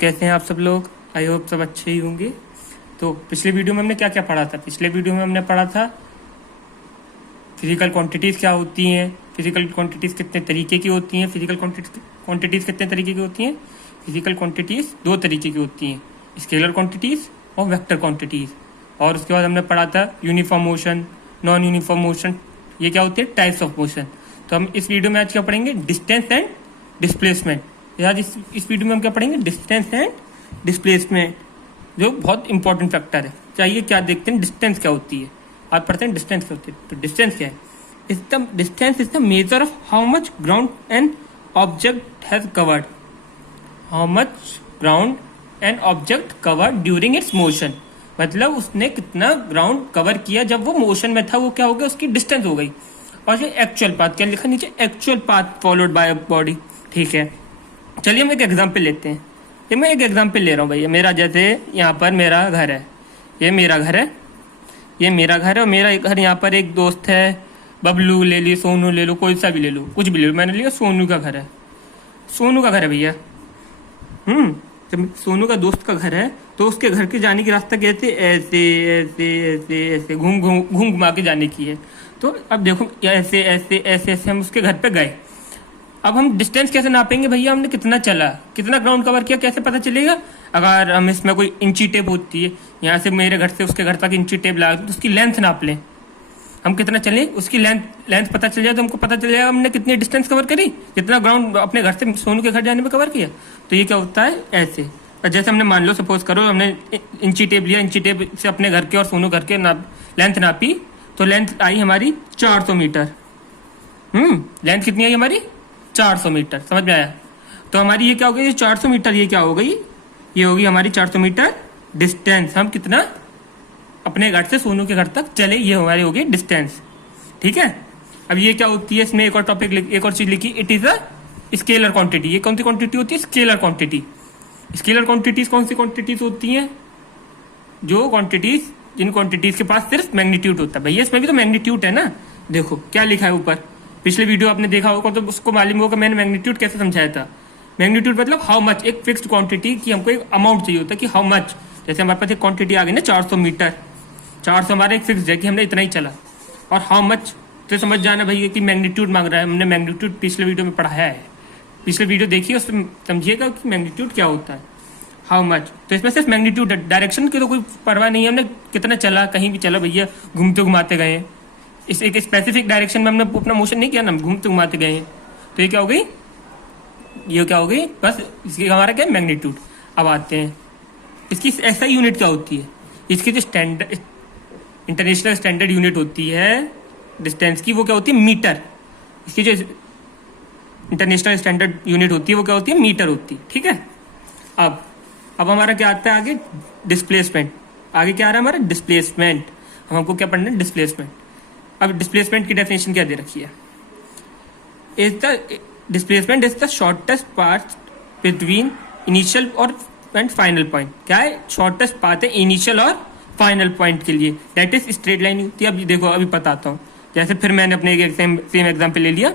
कैसे हैं आप सब लोग। आई होप सब अच्छे ही होंगे। तो पिछले वीडियो में हमने क्या क्या पढ़ा था। पिछले वीडियो में हमने पढ़ा था फिजिकल क्वांटिटीज़ क्या होती हैं, फिजिकल क्वांटिटीज़ कितने तरीके की होती हैं, फिजिकल क्वांटिटीज़ कितने तरीके की होती हैं। फिजिकल क्वांटिटीज़ दो तरीके की होती हैं, स्केलर क्वांटिटीज़ और वेक्टर क्वांटिटीज़। और उसके बाद हमने पढ़ा था uniform motion, non uniform motion, ये क्या होती है, टाइप्स ऑफ मोशन। तो हम इस वीडियो में आज क्या पढ़ेंगे, डिस्टेंस एंड डिस्प्लेसमेंट। यार इस वीडियो में हम क्या पढ़ेंगे, डिस्टेंस एंड डिस्प्लेसमेंट, जो बहुत इंपॉर्टेंट फैक्टर है। चाहिए क्या देखते हैं, डिस्टेंस क्या होती है। आज पढ़ते हैं डिस्टेंस क्या होती है। तो डिस्टेंस क्या है, distance is the measure of how much ground an object has covered, how much ground an object covered during its motion. मतलब उसने कितना ग्राउंड कवर किया जब वो मोशन में था, वो क्या हो गया, उसकी डिस्टेंस हो गई। और ये एक्चुअल पाथ, क्या लिखा नीचे, actual path followed by body. ठीक है, चलिए हम एक एग्जाम्पल लेते हैं। ये मैं एक एग्जाम्पल ले रहा हूँ भैया। मेरा जैसे यहाँ पर मेरा घर है, ये मेरा घर है, ये मेरा घर है। और मेरा घर यहाँ पर एक दोस्त है, बबलू ले ली, सोनू ले लो, कोई सा भी ले लो, कुछ भी ले लो। मैंने लिया सोनू का घर है, सोनू का घर है भैया। जब सोनू का दोस्त का घर है तो उसके घर के जाने की रास्ता कैसे, ऐसे ऐसे ऐसे ऐसे घूम घुमा के जाने की है। तो अब देखो ऐसे ऐसे ऐसे ऐसे हम उसके घर पे गए। अब हम डिस्टेंस कैसे नापेंगे भैया, हमने कितना चला, कितना ग्राउंड कवर किया, कैसे पता चलेगा। अगर हम इसमें कोई इंची टेप होती है, यहाँ से मेरे घर से उसके घर तक इंची टेप लगा तो उसकी लेंथ नाप लें, हम कितना चले, उसकी लेंथ पता चल जाए तो हमको पता चल जाएगा हमने कितनी डिस्टेंस कवर करी, कितना ग्राउंड अपने घर से सोनू के घर जाने में कवर किया। तो ये क्या होता है, ऐसे। और जैसे हमने मान लो, सपोज करो हमने इंची टेप लिया, इंची टेप से अपने घर के और सोनू घर के लेंथ नापी, तो लेंथ आई हमारी 400 मीटर। लेंथ कितनी आई हमारी, 400 मीटर। समझ में आया। तो हमारी ये क्या हो गई, 400 मीटर, ये क्या हो गई, ये होगी हमारी 400 मीटर डिस्टेंस। हम कितना अपने घर से सोनू के घर तक चले, ये हमारी होगी डिस्टेंस। ठीक है। अब ये क्या होती है, इसमें एक और टॉपिक, एक और चीज लिखी, it is a scalar quantity. ये कौन सी क्वांटिटी होती है, स्केलर क्वांटिटी। स्केलर क्वांटिटीज कौन सी क्वांटिटीज होती हैं, जो क्वांटिटीज, जिन क्वांटिटीज के पास सिर्फ मैग्नीट्यूड होता है। भैया इसमें भी तो मैग्नीट्यूड है ना, देखो क्या लिखा है ऊपर। पिछले वीडियो आपने देखा होगा तो उसको मालूम होगा मैंने मैग्नीट्यूड कैसे समझाया था। मैग्नीट्यूड मतलब हाउ मच, एक फिक्स्ड क्वांटिटी की हमको एक अमाउंट चाहिए होता है कि हाउ मच। जैसे हमारे पास एक क्वांटिटी आ गई ना 400 मीटर, 400 हमारा एक फिक्स है कि हमने इतना ही चला। और हाउ मच तो समझ जाना भैया कि मैग्नीट्यूड मांग रहा है। हमने मैग्नीट्यूड पिछले वीडियो में पढ़ाया है, पिछले वीडियो देखिए, उसमें समझिएगा कि मैग्नीट्यूड क्या होता है, हाउ मच। तो इसमें सिर्फ मैग्नीट्यूड है, डायरेक्शन की तो कोई परवाह नहीं है, हमने कितना चला, कहीं भी चला भैया, घूमते घुमाते गए। इस एक स्पेसिफिक डायरेक्शन में हमने अपना मोशन नहीं किया ना, घूमते घुमाते गए हैं। तो ये क्या हो गई, ये क्या हो गई, बस इसकी हमारा क्या, मैग्नीट्यूड। अब आते हैं इसकी ऐसा यूनिट क्या होती है। इसकी जो स्टैंडर्ड इंटरनेशनल स्टैंडर्ड यूनिट होती है डिस्टेंस की, वो क्या होती है, मीटर। इसकी जो इंटरनेशनल स्टैंडर्ड यूनिट होती है वो क्या होती है, मीटर होती है। ठीक है। अब हमारा क्या आता है आगे, डिस्प्लेसमेंट। आगे क्या आ रहा है हमारा, डिस्प्लेसमेंट। हमको क्या पढ़ना है, डिस्प्लेसमेंट। अब डिस्प्लेसमेंट की डेफिनेशन क्या दे रखी है, is the displacement is the shortest path between initial और एंड फाइनल पॉइंट। क्या है, शॉर्टेस्ट पाथ है इनिशियल और फाइनल पॉइंट के लिए, दैट इज स्ट्रेट लाइन होती है। अब देखो अभी बताता हूँ। जैसे फिर मैंने अपने एक सेम एग्जाम्पल ले लिया।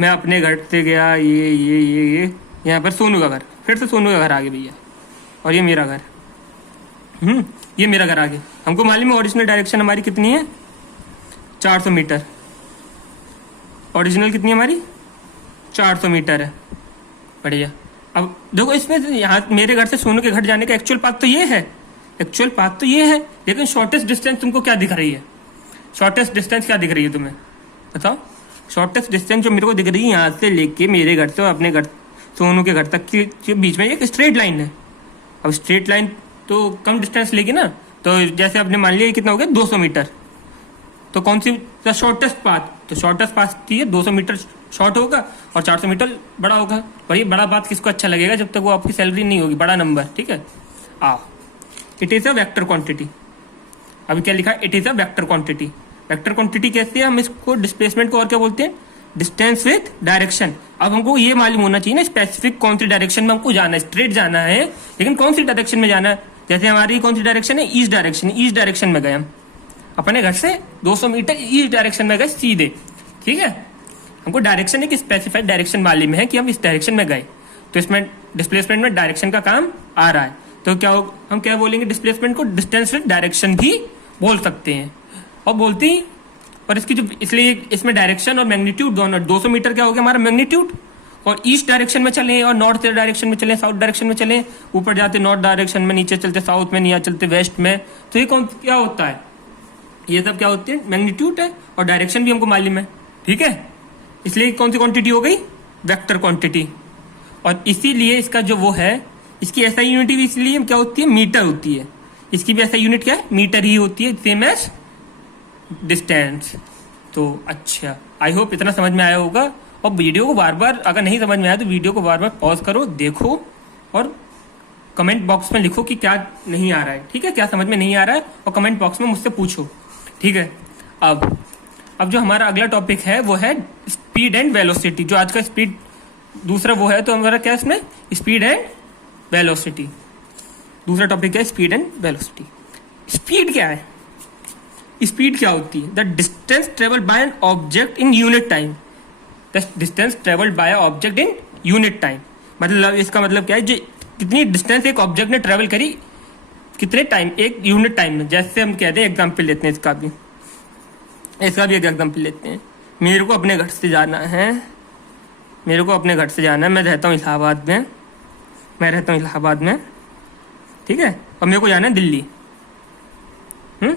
मैं अपने घर से गया, ये यहाँ पर सोनू का घर, फिर से सोनू का घर आ गया भैया, और ये मेरा घर, ये मेरा घर आ गया। हमको मालूम है ओरिजिनल डायरेक्शन हमारी कितनी है, 400 मीटर। ओरिजिनल कितनी हमारी, 400 मीटर है। बढ़िया। अब देखो इसमें यहाँ मेरे घर से सोनू के घर जाने का एक्चुअल पाथ तो ये है, एक्चुअल पाथ तो ये है, लेकिन शॉर्टेस्ट डिस्टेंस तुमको क्या दिख रही है, शॉर्टेस्ट डिस्टेंस क्या दिख रही है तुम्हें, बताओ। शॉर्टेस्ट डिस्टेंस जो मेरे को दिख रही है यहाँ से लेके मेरे घर से और अपने घर सोनू के घर तक के बीच में एक स्ट्रेट लाइन है। अब स्ट्रेट लाइन तो कम डिस्टेंस लेगी ना, तो जैसे आपने मान लिया कितना हो गया, 200 मीटर। तो कौन सी शॉर्टेस्ट पाथ, तो शॉर्टेस्ट पाथ थी 200 मीटर शॉर्ट होगा और 400 मीटर बड़ा होगा। भाई बड़ा पाथ किसको अच्छा लगेगा, जब तक वो आपकी सैलरी नहीं होगी, बड़ा नंबर। ठीक है। It is a vector quantity. अभी क्या लिखा है, it is a vector quantity. Vector quantity कैसे है, हम इसको डिस्प्लेसमेंट को और क्या बोलते हैं, डिस्टेंस विथ डायरेक्शन। अब हमको ये मालूम होना चाहिए ना स्पेसिफिक कौन सी डायरेक्शन में हमको जाना है, स्ट्रेट जाना है, लेकिन कौन सी डायरेक्शन में जाना है। जैसे हमारी कौन सी डायरेक्शन है, ईस्ट डायरेक्शन, ईस्ट डायरेक्शन में गए हम अपने घर से 200 मीटर ईस्ट डायरेक्शन में गए सीधे। ठीक है। हमको डायरेक्शन एक स्पेसिफाइड डायरेक्शन मालूम है कि हम इस डायरेक्शन में गए, तो इसमें डिस्प्लेसमेंट में डायरेक्शन का काम आ रहा है, तो क्या हम क्या बोलेंगे, डिस्प्लेसमेंट को डिस्टेंस विद डायरेक्शन भी बोल सकते हैं और बोलते ही। और इसकी जो इसलिए इसमें डायरेक्शन और मैग्नीट्यूड दोनों, 200 मीटर क्या हो गया हमारा मैग्नीट्यूड, और ईस्ट डायरेक्शन में चलें और नॉर्थ डायरेक्शन में चलें, साउथ डायरेक्शन में चलें, ऊपर जाते नॉर्थ डायरेक्शन में, नीचे चलते साउथ में, नीचे चलते वेस्ट में, तो ये कौन क्या होता है, ये सब क्या होते हैं, मैग्नीट्यूड है, और डायरेक्शन भी हमको मालूम है, ठीक है। इसलिए कौन सी क्वांटिटी हो गई, वेक्टर क्वांटिटी। और इसीलिए इसका जो वो है, इसकी ऐसा यूनिट भी इसलिए क्या होती है, मीटर होती है। इसकी भी ऐसा यूनिट क्या है, मीटर ही होती है, सेम एज डिस्टेंस। तो अच्छा, आई होप इतना समझ में आया होगा। और वीडियो को बार बार, अगर नहीं समझ में आया तो वीडियो को बार बार पॉज करो, देखो और कमेंट बॉक्स में लिखो कि क्या नहीं आ रहा है, ठीक है, क्या समझ में नहीं आ रहा है, और कमेंट बॉक्स में मुझसे पूछो, ठीक है। अब जो हमारा अगला टॉपिक है वो है स्पीड एंड वेलोसिटी। जो आज का स्पीड दूसरा वो है, तो हमारा क्या इसमें स्पीड एंड वेलोसिटी, दूसरा टॉपिक है स्पीड एंड वेलोसिटी। स्पीड क्या है, स्पीड क्या होती है, the distance travelled by an object in unit time, the distance travelled by object in unit time. मतलब इसका मतलब क्या है, जो कितनी डिस्टेंस एक ऑब्जेक्ट ने ट्रेवल करी कितने टाइम, एक यूनिट टाइम में। जैसे हम कहते हैं, एग्जाम्पल लेते हैं इसका भी एक एग्जाम्पल लेते हैं। मेरे को अपने घर से जाना है, मैं रहता हूँ इलाहाबाद में, ठीक है, और मेरे को जाना है दिल्ली, मेरे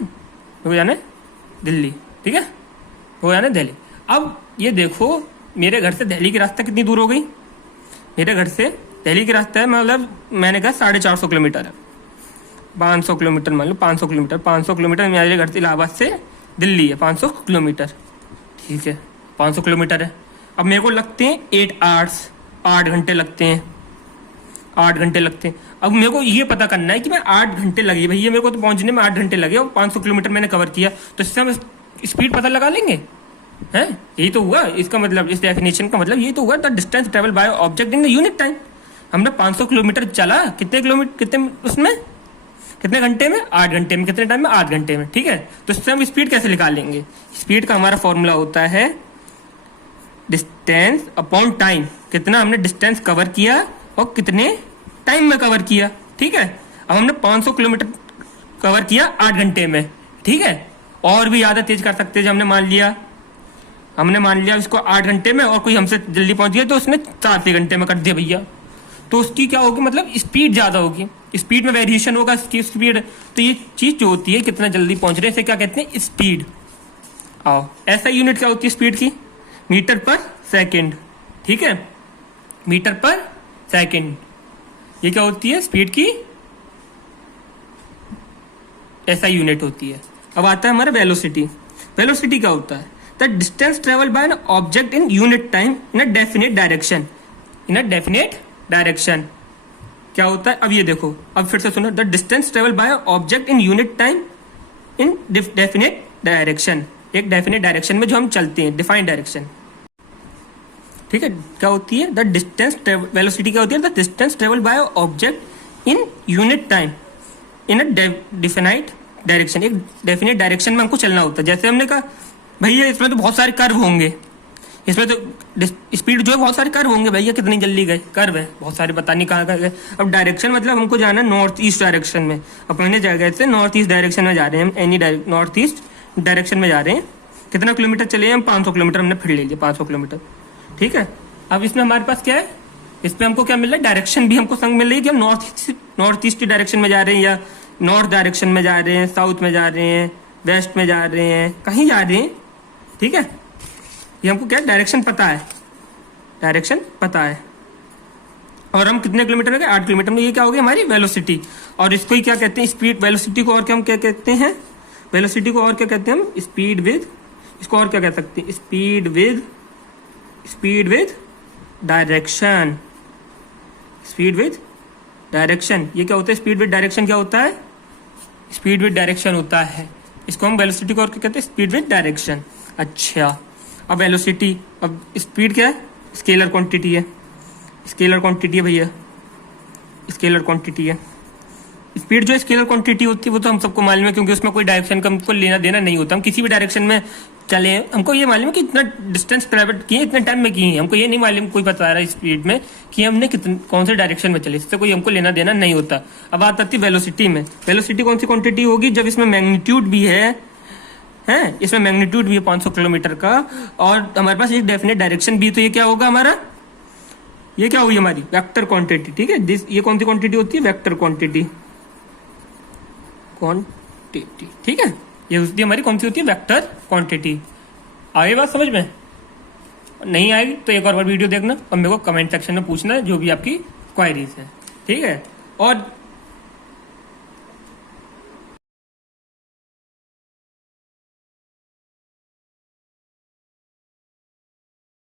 को जाना है दिल्ली, ठीक है, मेरे को जाना है दिल्ली। अब ये देखो, मेरे घर से दिल्ली की रास्ता कितनी दूर हो गई, मेरे घर से दिल्ली की रास्ता है, मतलब मैंने कहा 450 किलोमीटर है, 500 किलोमीटर मान लो, 500 किलोमीटर मेरे घर से इलाहाबाद से दिल्ली है 500 किलोमीटर, ठीक है, 500 किलोमीटर है। अब मेरे को लगते हैं 8 आवर्स, 8 घंटे लगते हैं, 8 घंटे लगते हैं। अब मेरे को ये पता करना है कि मैं 8 घंटे लगे, भैया मेरे को तो पहुंचने में 8 घंटे लगे और 500 किलोमीटर मैंने कवर किया, तो इससे हम स्पीड पता लगा लेंगे, हैं। यही तो हुआ इसका मतलब, इस डेफिनेशन का मतलब यही तो हुआ, the distance travel by object in the unit time. हमने 500 किलोमीटर चला, कितने घंटे में, 8 घंटे में, कितने टाइम में, 8 घंटे में, ठीक है। तो इससे हम स्पीड कैसे निकालेंगे, स्पीड का हमारा फॉर्मूला होता है डिस्टेंस अपॉन टाइम, कितना हमने डिस्टेंस कवर किया और कितने टाइम में कवर किया, ठीक है। अब हमने 500 किलोमीटर कवर किया 8 घंटे में, ठीक है, और भी ज्यादा तेज कर सकते हैं। हमने मान लिया इसको 8 घंटे में, और कोई हमसे जल्दी पहुंच गया तो उसने 4 घंटे में कर दिया भैया, तो उसकी क्या होगी, मतलब स्पीड ज्यादा होगी, स्पीड में वेरिएशन होगा इसकी स्पीड। तो ये चीज जो होती है कितना जल्दी पहुंच रहे हैं, इसे क्या कहते हैं, स्पीड। आओ, ऐसा यूनिट क्या होती है स्पीड की, मीटर पर सेकंड, ठीक है, मीटर पर सेकंड, ये क्या होती है स्पीड की, ऐसा यूनिट होती है। अब आता है हमारा वेलोसिटी। वेलोसिटी क्या होता है, the distance travel by an object in unit time in a definite direction, क्या होता है। अब ये देखो, अब फिर से सुनो, the distance travel by object in unit time in definite direction, एक डेफिनेट डायरेक्शन में जो हम चलते हैं, डिफाइंड डायरेक्शन, ठीक है। क्या होती है, द डिस्टेंस वेलोसिटी क्या होती है, the distance travel by object in unit time in a definite direction, एक डेफिनेट डायरेक्शन में हमको चलना होता है। जैसे हमने कहा भैया इसमें तो बहुत सारे कर्व होंगे, इसमें तो स्पीड जो है बहुत सारे कर्व होंगे, भैया कितनी जल्दी गए, कर्व है बहुत सारे, पता नहीं कहाँ गए। अब डायरेक्शन मतलब हमको जाना है नॉर्थ ईस्ट डायरेक्शन में, अपने जगह से नॉर्थ ईस्ट डायरेक्शन में जा रहे हैं हम, नॉर्थ ईस्ट डायरेक्शन में जा रहे हैं। कितना किलोमीटर चले हम, 500 किलोमीटर हमने फिर ले लिया, 500 किलोमीटर, ठीक है। अब इसमें हमारे पास क्या है, इसमें हमको क्या मिल रहा है, डायरेक्शन भी हमको संग मिल रही है कि हम नॉर्थ ईस्ट डायरेक्शन में जा रहे हैं, या नॉर्थ डायरेक्शन में जा रहे हैं, साउथ में जा रहे हैं, वेस्ट में जा रहे हैं, कहीं जा रहे हैं, ठीक है। ये हमको क्या डायरेक्शन पता है, और हम कितने किलोमीटर हो गए, 8 किलोमीटर में, ये क्या हो गई हमारी वेलोसिटी। और इसको ही क्या कहते हैं, स्पीड। वेलोसिटी को और क्या हम क्या कहते हैं, वेलोसिटी को और क्या कहते हैं हम, स्पीड विद, इसको और क्या कह सकते हैं, स्पीड विद डायरेक्शन, ये क्या होता है, स्पीड विद डायरेक्शन क्या होता है, स्पीड विद डायरेक्शन होता है। इसको हम वेलोसिटी को और क्या कहते हैं, स्पीड विद डायरेक्शन। अच्छा, अब वेलोसिटी, अब स्पीड क्या है, स्केलर क्वांटिटी है भैया, स्केलर क्वांटिटी है। स्पीड जो स्केलर क्वांटिटी होती है वो तो हम सबको मालूम है, क्योंकि उसमें कोई डायरेक्शन का हमको लेना देना नहीं होता, हम किसी भी डायरेक्शन में चले, हमको ये मालूम है कि इतना डिस्टेंस ट्रेवल किए, इतने टाइम में किए, हमको ये नहीं मालूम कोई बता रहा है स्पीड में कि हमने कितने कौन से डायरेक्शन में चले, इससे कोई हमको लेना देना नहीं होता। अब बात आती है वेलोसिटी में। वेलोसिटी कौन सी क्वांटिटी होगी? जब इसमें मैग्नीट्यूड भी है इसमें मैग्नीट्यूड भी है 500 किलोमीटर का, और हमारे पास एक डेफिनेट डायरेक्शन भी, तो ये क्या होगा हमारा, ये क्या होगी हमारी वेक्टर क्वांटिटी। ठीक है, ये कौन सी क्वांटिटी होती है? Vector quantity. ठीक है, ये उसकी हमारी कौन सी होती है? Vector quantity. आई बात समझ में? नहीं आई तो एक और बार वीडियो देखना और मेरे को कमेंट सेक्शन में पूछना जो भी आपकी क्वायरीज है। ठीक है, और